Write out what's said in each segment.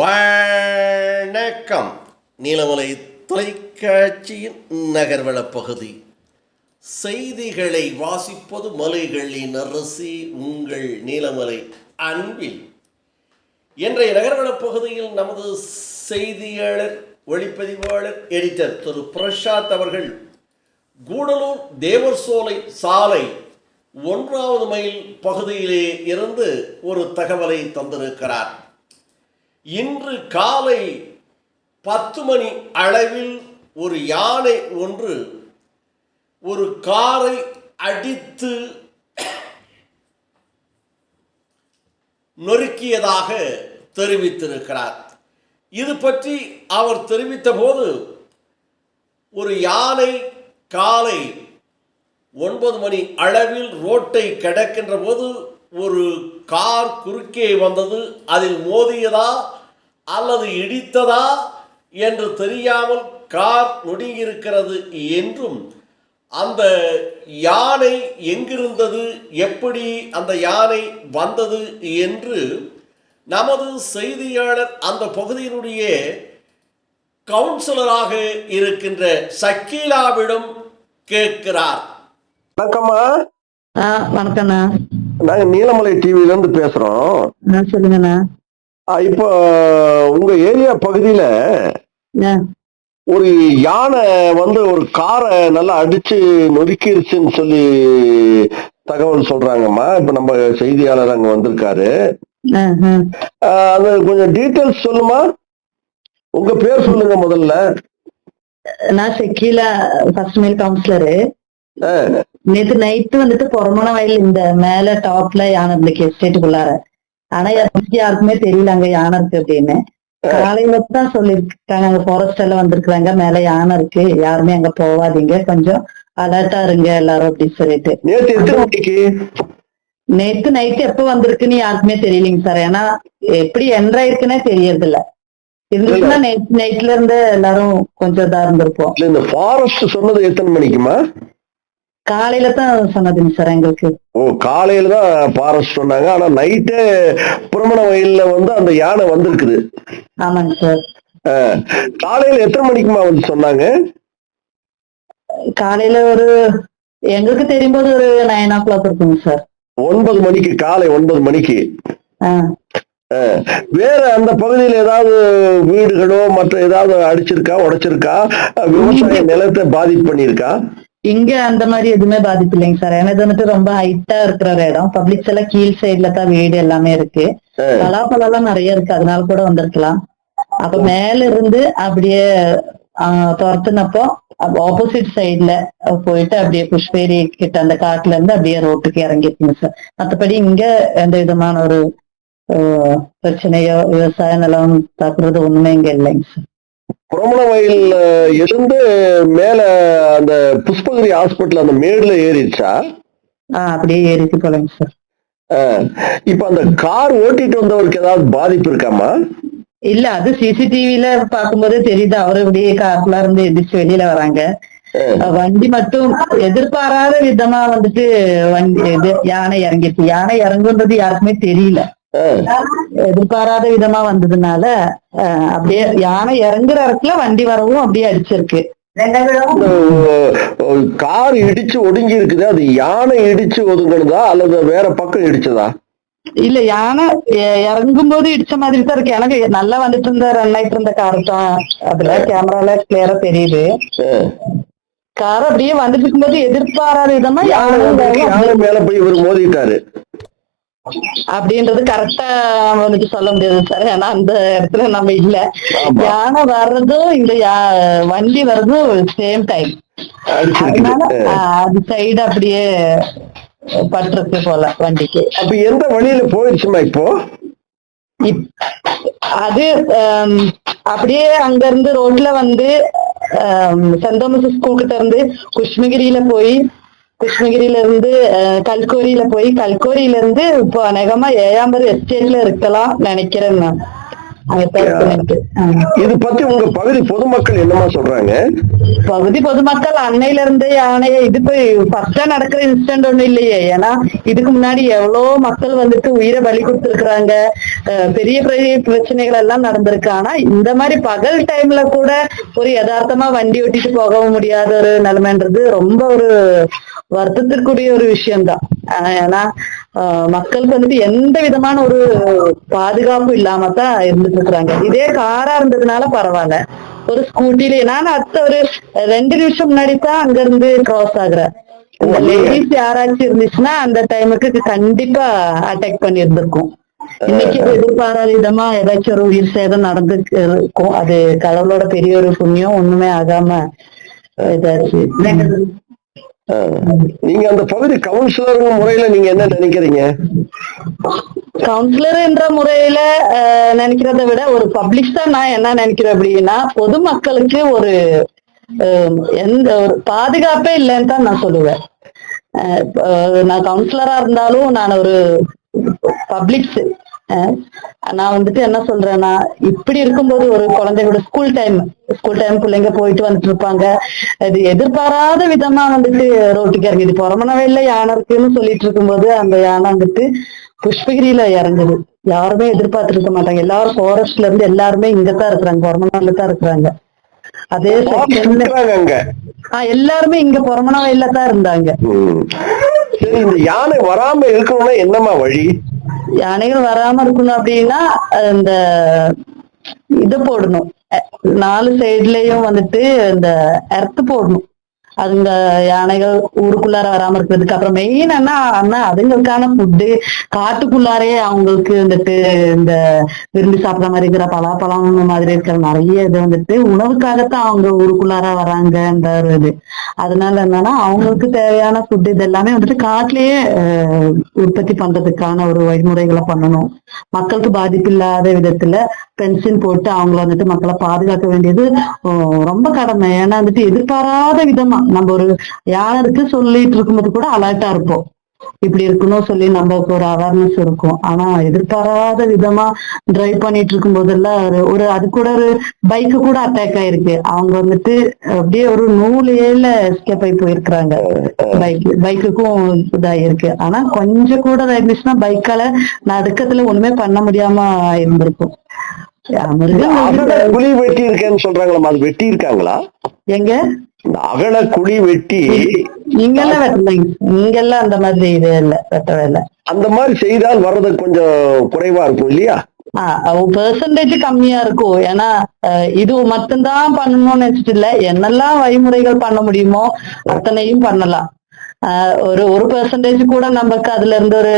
வணக்கம். நீலமலை தொலைக்காட்சியின் நகர்வள பகுதி செய்திகளை வாசிப்பது மலைகளின் அரசி உங்கள் நீலமலை அன்பில். இன்றைய நகர்வள பகுதியில் நமது செய்தியாளர், ஒளிப்பதிவாளர், எடிட்டர் திரு பிரசாத் அவர்கள் கூடலூர் தேவர்சோலை சாலை 1வது மைல் பகுதியிலே இருந்து ஒரு தகவலை தந்திருக்கிறார். இன்று காலை 10 மணி அளவில் ஒரு யானை ஒன்று ஒரு காரை அடித்து நொறுக்கியதாக தெரிவித்திருக்கிறார். இது பற்றி அவர் தெரிவித்த போது, ஒரு யானை காலை 9 மணி அளவில் ரோட்டை கடக்கின்ற போது ஒரு கார் குறுக்கே வந்தது. அதில் மோதியதா அல்லது இடித்ததா என்று தெரியாமல் கார் நொடியிருக்கிறது என்றும், அந்த யானை எங்கிருந்தது, எப்படி அந்த யானை வந்தது என்று நமது செய்தியாளர் அந்த பகுதியினுடைய கவுன்சிலராக இருக்கின்ற ஷக்கீலாவிடம் கேட்கிறார். வணக்கம்மா. வணக்கண்ணா. நாங்க நீலமலை டிவில இருந்து பேசுறோம். சொல்லுங்கண்ணா. இப்போ உங்க ஏரியா பகுதியில ஒரு யானை ஒரு காரை நல்லா அடிச்சு நொறுக்கிருச்சுன்னு சொல்லி தகவல் சொல்றாங்கம்மா. இப்ப நம்ம செய்தியாளர் அங்க வந்திருக்காரு. அது கொஞ்சம் டீட்டெயில்ஸ் சொல்லுமா. உங்க பேர் சொல்லுங்க முதல்ல. நான் ஷக்கீலா, ஃபர்ஸ்ட் மைல் கவுன்சிலரு. நேத்து நைட்டு பொறமான வயல் இந்த மேல டாப்ல யானை இருந்துக்கு எஸ்டேட்டுக்குள்ளார. ஆனா யாருக்குமே தெரியல அங்க யானை இருக்கு அப்படின்னு. காலையில தான் சொல்லிருக்காங்க, அங்க ஃபாரஸ்ட் எல்லாம் வந்திருக்காங்க, மேல யானை இருக்கு, யாருமே அங்க போவாதீங்க, கொஞ்சம் அலர்ட்டா இருங்க எல்லாரும் அப்படின்னு சொல்லிட்டு. நேத்து நைட்டு எப்ப வந்திருக்குன்னு யாருக்குமே தெரியலீங்க சார். ஏன்னா எப்படி என்ட்ராயிருக்குன்னே தெரியறது இல்ல. இருந்துச்சுன்னா நைட்ல இருந்து எல்லாரும் கொஞ்சம் இதா இருந்திருப்போம். இந்த ஃபாரஸ்ட் சொன்னது எத்தனை மணிக்குமா? காலையில தான் சொன்னதுங்க சார் எங்களுக்கு. காலையில தான் ஃபாரஸ்ட் சொன்னாங்க. ஆனா நைட்டே புறமண வயல்ல அந்த யானை வந்திருக்குது. ஆமாங்க சார். காலையில எத்தனை மணிக்குமா சொன்னாங்க? காலையில ஒரு எங்களுக்கு தெரியும்போது ஒரு 9 o'clock இருக்குங்க சார். 9 மணிக்கு, காலை 9 மணிக்கு. வேற அந்த பகுதியில ஏதாவது வீடுகளோ மற்ற ஏதாவது அடிச்சிருக்கா, உடைச்சிருக்கா, விவசாய நிலத்தை பாதிப்பு பண்ணிருக்கா? இங்க அந்த மாதிரி எதுவுமே பாதிப்பு இல்லைங்க சார். ஏன்னா இது ரொம்ப ஹைட்டா இருக்கிற ஒரு இடம். பப்ளிக்ஸ் எல்லாம் கீழ் சைட்ல தான் வீடு எல்லாமே இருக்கு. பலாப்பழம் எல்லாம் நிறைய இருக்கு, அதனால கூட வந்திருக்கலாம். அப்ப மேல இருந்து அப்படியே துரத்துனப்போ ஆப்போசிட் சைட்ல போயிட்டு அப்படியே புஷ்பேரி கிட்ட அந்த காட்டுல இருந்து அப்படியே ரோட்டுக்கு இறங்கிருக்குங்க சார். மற்றபடி இங்க எந்த விதமான ஒரு பிரச்சனையோ விவசாய நிலம் தாக்குறது ஒண்ணுமே இங்க இல்லைங்க சார். புறமண வயல் இருந்து மேல அந்த புஷ்பகிரி ஹாஸ்பிட்டல் அந்த மேடுல ஏறிடுச்சா? அப்படியே ஏறிட்டு போலங்க சார். இப்ப அந்த கார் ஓட்டிட்டு வந்தவருக்கு ஏதாவது பாதிப்பு இருக்காமா? இல்ல, அது சிசிடிவில பாக்கும்போதே தெரியுது. அவரு இப்படியே கார்ல இருந்து எதிர்த்து வெளியில வராங்க. வண்டி மட்டும் எதிர்பாராத விதமா வண்டி யானை இறங்கிருக்கு. யானை இறங்குன்றது யாருக்குமே தெரியல. எதிர்பாராத விதமா வந்ததுனால அப்படியே யானை இறங்குற இடத்துல வண்டி வரவும் அப்படியே அடிச்சிருக்கு. கார் இடிச்சு ஒடுங்கி இருக்குது. அது யானை இடிச்சு ஒதுங்கினதா அல்லது வேற பக்கம் இடிச்சதா? இல்ல, யானை இறங்கும் போது இடிச்ச மாதிரி தான் இருக்கு. எனக்கு நல்லா ரன் ஆயிட்டு இருந்த கார் தான். அதுல கேமரால கிளியரா தெரியுது. கார் அப்படியே வந்துட்டு இருக்கும்போது எதிர்பாராத விதமா யானை மேல போய் இவர் மோதிட்டாரு அப்படின்றது கரெக்டா சொல்ல முடியாது சார். ஏன்னா அந்த இடத்துல நம்ம இல்ல. யானை வர்றதும் இந்த வண்டி வர்றதும் சேம் டைம். அதனால அது சைடு அப்படியே பட்டிருக்கு போல வண்டிக்கு. அப்ப எந்த வழியில போயிடுச்சுமா இப்போ? அது அப்படியே அங்க இருந்து ரோட்ல சென்ட் தாமஸ் ஸ்கூல் கிட்ட இருந்து கிருஷ்ணகிரியில இருந்து கல்கோரியில போய், கல்கோரியில இருந்து இப்போ அநேகமா ஏழாம்பர் எஸ்டேட்ல இருக்கலாம் நினைக்கிறேன் நான். இது பத்தி உங்க பகுதி பொதுமக்கள் என்னமா சொல்றாங்க? பகுதி பொதுமக்கள் அன்னையில இருந்து யானைய இது போய் ஃபர்ஸ்டா நடக்கிற இன்சிடென்ட் ஒண்ணும் இல்லையே. ஏன்னா இதுக்கு முன்னாடி எவ்வளவு மக்கள் உயிரை பலி கொடுத்துருக்குறாங்க. பெரிய பெரிய பிரச்சனைகள் எல்லாம் நடந்திருக்கு. ஆனா இந்த மாதிரி பகல் டைம்ல கூட ஒரு யதார்த்தமா வண்டி ஓட்டிட்டு போகவும் முடியாத ஒரு நிலைமைன்றது ரொம்ப ஒரு வருத்தத்திற்குரிய ஒரு விஷயம்தான். ஏன்னா மக்களுக்கு வந்துட்டு எந்த விதமான ஒரு பாதுகாப்பு இல்லாம தான் இருந்துட்டு இருக்கிறாங்க. இதே காரா இருந்ததுனால பரவாயில்ல, ஒரு ஸ்கூட்டில நான் அடுத்த ஒரு 2 நிமிஷம் முன்னாடி தான் அங்க இருந்து கிராஸ் ஆகுறேன். இந்த லேடிஸ் யாராச்சும் இருந்துச்சுன்னா அந்த டைமுக்கு கண்டிப்பா அட்டாக் பண்ணி இருந்திருக்கும். இன்னைக்கு எதிர்பாராத விதமா ஏதாச்சும் ஒரு உயிர் சேதம் நடந்து இருக்கும். அது கடவுளோட பெரிய ஒரு புண்ணியம், ஒண்ணுமே ஆகாம இதாச்சு. நீங்க அந்த பகுதி கவுன்சிலர் முறையில நீங்க என்ன நினைக்கிறீங்க? கவுன்சிலர் என்ற முறையில நினைக்கிறத விட ஒரு பப்ளிக்ஸா நான் என்ன நினைக்கிறேன் அப்படின்னா, பொதுமக்களுக்கு ஒரு எந்த ஒரு பாதுகாப்பே இல்லைன்னு தான் நான் சொல்லுவேன். நான் கவுன்சிலரா இருந்தாலும் நான் ஒரு பப்ளிக்ஸ். நான் வந்துட்டு என்ன சொல்றேன்னா, இப்படி இருக்கும்போது ஒரு குழந்தையோட ஸ்கூல் டைம் பிள்ளைங்க போயிட்டு வந்துட்டு இருப்பாங்க. அது எதிர்பாராத விதமா வந்துட்டு ரோட்டுக்கு இறங்குது. பொறமனவேல யானை இருக்குன்னு சொல்லிட்டு இருக்கும்போது அந்த யானை வந்துட்டு புஷ்பகிரியில இறங்குது. யாருமே எதிர்பார்த்து இருக்க மாட்டாங்க. எல்லாரும் ஃபாரஸ்ட்ல இருந்து எல்லாருமே இங்கதான் இருக்கிறாங்க, பொறமனவேல தான் இருக்கிறாங்க. அதே எல்லாருமே இங்க பொறமனவேல தான் இருந்தாங்க. சரி, இந்த யானை வராம இருக்கணும்னா என்னமா வழி? யானைகள் வராம இருக்கணும் அப்படின்னா இந்த இது போடணும், 4 சைட்லயும் வந்துட்டு இந்த எர்த் போடணும். அதுங்க யானைகள் ஊருக்குள்ளார வராம இருக்கிறதுக்கு. அப்புறம் மெயின் என்ன அதுங்களுக்கான ஃபுட்டு காட்டுக்குள்ளாரே அவங்களுக்கு வந்துட்டு இந்த விரும்பி சாப்பிட்ற மாதிரி இருக்கிற பலாப்பழம் மாதிரி இருக்கிற நிறைய இது வந்துட்டு உணவுக்காகத்தான் அவங்க ஊருக்குள்ளார வராங்கன்ற ஒரு இது. அதனால என்னன்னா அவங்களுக்கு தேவையான ஃபுட்டு இதெல்லாமே வந்துட்டு காட்டிலேயே உற்பத்தி பண்றதுக்கான ஒரு வழிமுறைகளை பண்ணணும். மக்களுக்கு பாதிப்பு இல்லாத விதத்துல பென்ஷன் போட்டு அவங்கள வந்துட்டு மக்களை பாதுகாக்க வேண்டியது ரொம்ப கடமை. ஏன்னா வந்துட்டு எதிர்பாராத விதமா நம்ம ஒரு யாருக்கு சொல்லிட்டு இருக்கும்போது கூட அலர்ட்டா இருப்போம், இப்படி இருக்கணும் சொல்லி நமக்கு ஒரு அவேர்னஸ் இருக்கும். ஆனா எதிர்பாராத விதமா டிரைவ் பண்ணிட்டு இருக்கும் போதெல்லாம் ஒரு அது கூட ஒரு பைக்கு கூட அட்டாக் ஆயிருக்கு. அவங்க வந்துட்டு அப்படியே ஒரு 100 ஏழுல எஸ்கேப் ஆகி போயிருக்கிறாங்க. பைக்குக்கும் இதாயிருக்கு. ஆனா கொஞ்சம் கூட இருந்துச்சுன்னா பைக்கால நடுக்கத்துல ஒண்ணுமே பண்ண முடியாம இருந்திருக்கும். குழி வெட்டி இருக்கேன்னு சொல்றாங்களா, அது வெட்டி இருக்காங்களா? எங்க அகல குழி வெட்டி இங்கெல்லாம் வெட்டலைங்க. இங்கெல்லாம் அந்த மாதிரி இது இல்ல, வெட்டவே இல்லை. அந்த மாதிரி செய்தால் வர்றது கொஞ்சம் குறைவா இருக்கும் இல்லையா? பெர்சன்டேஜ் கம்மியா இருக்கும். ஏன்னா இது மட்டும்தான் பண்ணணும்னு நினைச்சிட்டு இல்ல, என்னெல்லாம் வழிமுறைகள் பண்ண முடியுமோ அத்தனையும் பண்ணலாம். ஒரு பெர்சன்டேஜ் கூட நமக்கு அதுல இருந்து ஒரு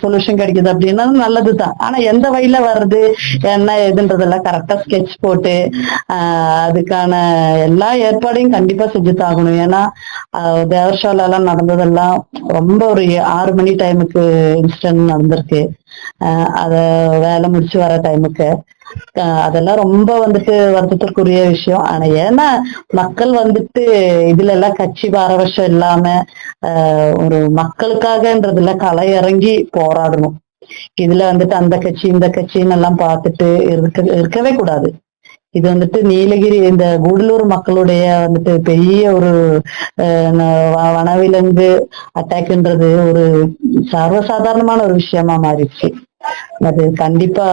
சொல்யூஷன் கிடைக்குது அப்படின்னா நல்லதுதான். ஆனா எந்த வழியில வர்றது என்ன ஏதுன்றதெல்லாம் கரெக்டா ஸ்கெட்ச் போட்டு அதுக்கான எல்லா ஏற்பாடையும் கண்டிப்பா செஞ்சுதாகணும். ஏன்னா தேவர்ஷால எல்லாம் நடந்ததெல்லாம் ரொம்ப ஒரு 6 மணி டைமுக்கு இன்சிடென்ட் நடந்திருக்கு. அத வேலை முடிச்சு வர டைமுக்கு அதெல்லாம் ரொம்ப வந்துட்டு வருத்தத்திற்குரிய விஷயம். ஆனா ஏன்னா மக்கள் வந்துட்டு இதுல எல்லாம் கட்சி பாரபட்சம் இல்லாம ஒரு மக்களுக்காகன்றதுல களை இறங்கி போராடணும். இதுல வந்துட்டு அந்த கட்சி இந்த கட்சின்னு எல்லாம் பார்த்துட்டு இருக்கவே கூடாது. இது வந்துட்டு நீலகிரி இந்த கூடலூர் மக்களுடைய வந்துட்டு பெரிய ஒரு வனவிலங்கு அட்டாக்ன்றது ஒரு சர்வசாதாரணமான ஒரு விஷயமா மாறிடுச்சு. அது கண்டிப்பா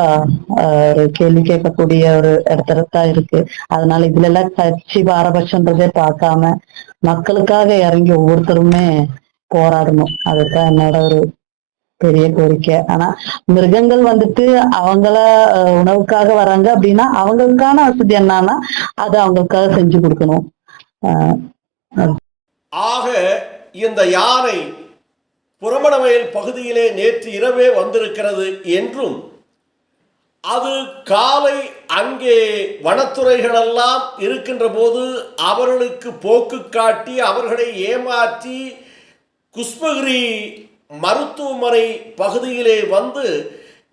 ஒரு கேள்வி கேட்கக்கூடிய ஒரு இடத்துல தான் இருக்கு. அதனால இதுல எல்லாம் கட்சி பாரபட்சன்றதே பார்க்காம மக்களுக்காக இறங்கி ஒவ்வொருத்தருமே போராடணும். அதுதான் என்னோட ஒரு பெரிய கோரிக்கை. ஆனா மிருகங்கள் வந்துட்டு அவங்கள உணவுக்காக வராங்க அப்படின்னா அவங்களுக்கான வசதி என்னன்னா அது அவங்களுக்காக செஞ்சு கொடுக்கணும். ஆக இந்த யானை புறமணவயல் பகுதியிலே நேற்று இரவே வந்திருக்கிறது என்றும் அது காலை அங்கே வனத்துறைகளெல்லாம் இருக்கின்ற போது அவர்களுக்கு போக்கு காட்டி அவர்களை ஏமாற்றி கிருஷ்ணகிரி மருத்துவமனை பகுதியிலே வந்து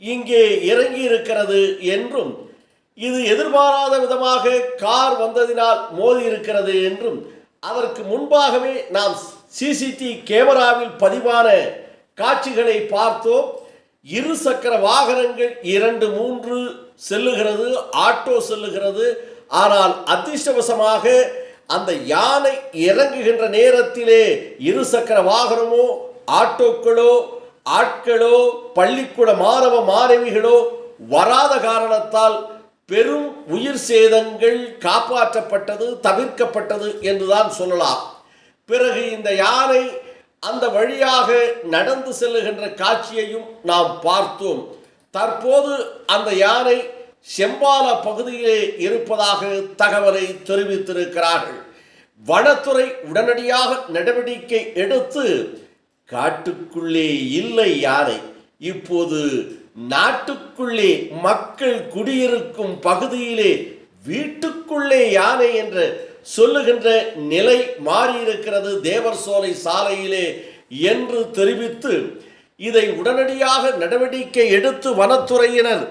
இங்கே இறங்கி இருக்கிறது என்றும் இது எதிர்பாராத விதமாக கார் வந்ததினால் மோதி இருக்கிறது என்றும் அதற்கு முன்பாகவே நாம் சிசிடிவி கேமராவில் பதிவான காட்சிகளை பார்த்தோம். 2 சக்கர வாகனங்கள் 2-3 செல்லுகிறது, ஆட்டோ செல்லுகிறது. ஆனால் அதிர்ஷ்டவசமாக அந்த யானை இறங்குகின்ற நேரத்திலே 2 சக்கர வாகனமோ ஆட்டோக்களோ ஆட்களோ பள்ளிக்கூட மாணவ மாணவிகளோ வராத காரணத்தால் பெரும் உயிர் சேதங்கள் காப்பாற்றப்பட்டது, தவிர்க்கப்பட்டது என்றுதான் சொல்லலாம். பிறகு இந்த யானை அந்த வழியாக நடந்து செல்லுகின்ற காட்சியையும் நாம் பார்த்தோம். தற்போது அந்த யானை செம்பால பகுதியிலே இருப்பதாக தகவலை தெரிவித்திருக்கிறார்கள். வனத்துறை உடனடியாக நடவடிக்கை எடுத்து காட்டுக்குள்ளே இல்லை யானை, இப்போது நாட்டுக்குள்ளே மக்கள் குடியிருக்கும் பகுதியிலே வீட்டுக்குள்ளே யானை என்று சொல்லுகின்ற நிலை மாறியிருக்கிறது தேவர் சோலை சாலையிலே என்று தெரிவித்து, இதை உடனடியாக நடவடிக்கை எடுத்து வனத்துறையினர்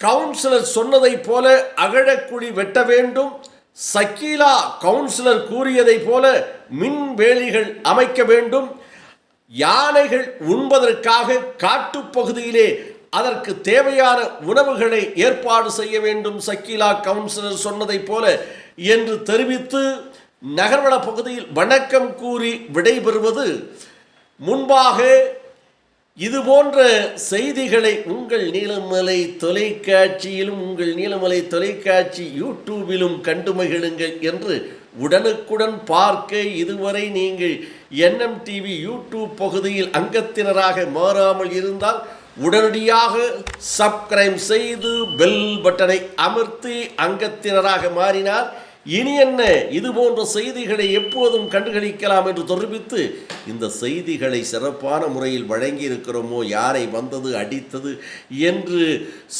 கவுன்சிலர் சொன்னதைப் போல அகழக்குழி வெட்ட வேண்டும், சக்கீலா கவுன்சிலர் கூறியதைப் போல மின் வேலிகள் அமைக்க வேண்டும், யானைகள் உண்பதற்காக காட்டுப்பகுதியிலே அதற்கு தேவையான உணவுகளை ஏற்பாடு செய்ய வேண்டும் சக்கீலா கவுன்சிலர் சொன்னதைப் போல என்று தெரிவித்து நகர்வள பகுதியில் வணக்கம் கூறி விடைபெறுவது. முன்பாக இதுபோன்ற செய்திகளை உங்கள் நீலமலை தொலைக்காட்சியிலும் உங்கள் நீலமலை தொலைக்காட்சி யூடியூபிலும் கண்டு மகிழுங்கள் என்று உடனுக்குடன் பார்க்க இதுவரை நீங்கள் NMTV யூடியூப் பகுதியில் அங்கத்தினராக மாறாமல் இருந்தால் உடனடியாக சப்ஸ்கிரைப் செய்து பெல் பட்டனை அமர்த்தி அங்கத்தினராக மாறினால் இனி என்ன இதுபோன்ற செய்திகளை எப்போதும் கண்டுகளிக்கலாம் என்று தெரிவித்து, இந்த செய்திகளை சிறப்பான முறையில் வழங்கி இருக்கிறோமோ, யாரை வந்தது அடித்தது என்று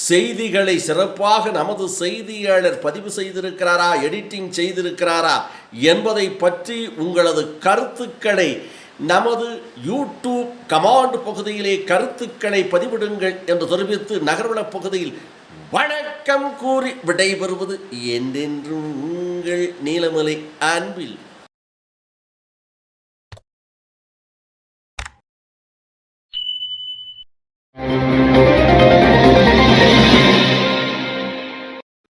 செய்திகளை சிறப்பாக நமது செய்தியாளர் பதிவு செய்திருக்கிறாரா, எடிட்டிங் செய்திருக்கிறாரா என்பதை பற்றி உங்களது கருத்துக்களை நமது யூடியூப் கமாண்ட் பகுதியிலே கருத்துக்களை பதிவிடுங்கள் என்று தெரிவித்து நகர்வள பகுதியில் வணக்கம் கூறி விடைபெறுவது என்றென்றும் உங்கள் நீலமலை அன்பில்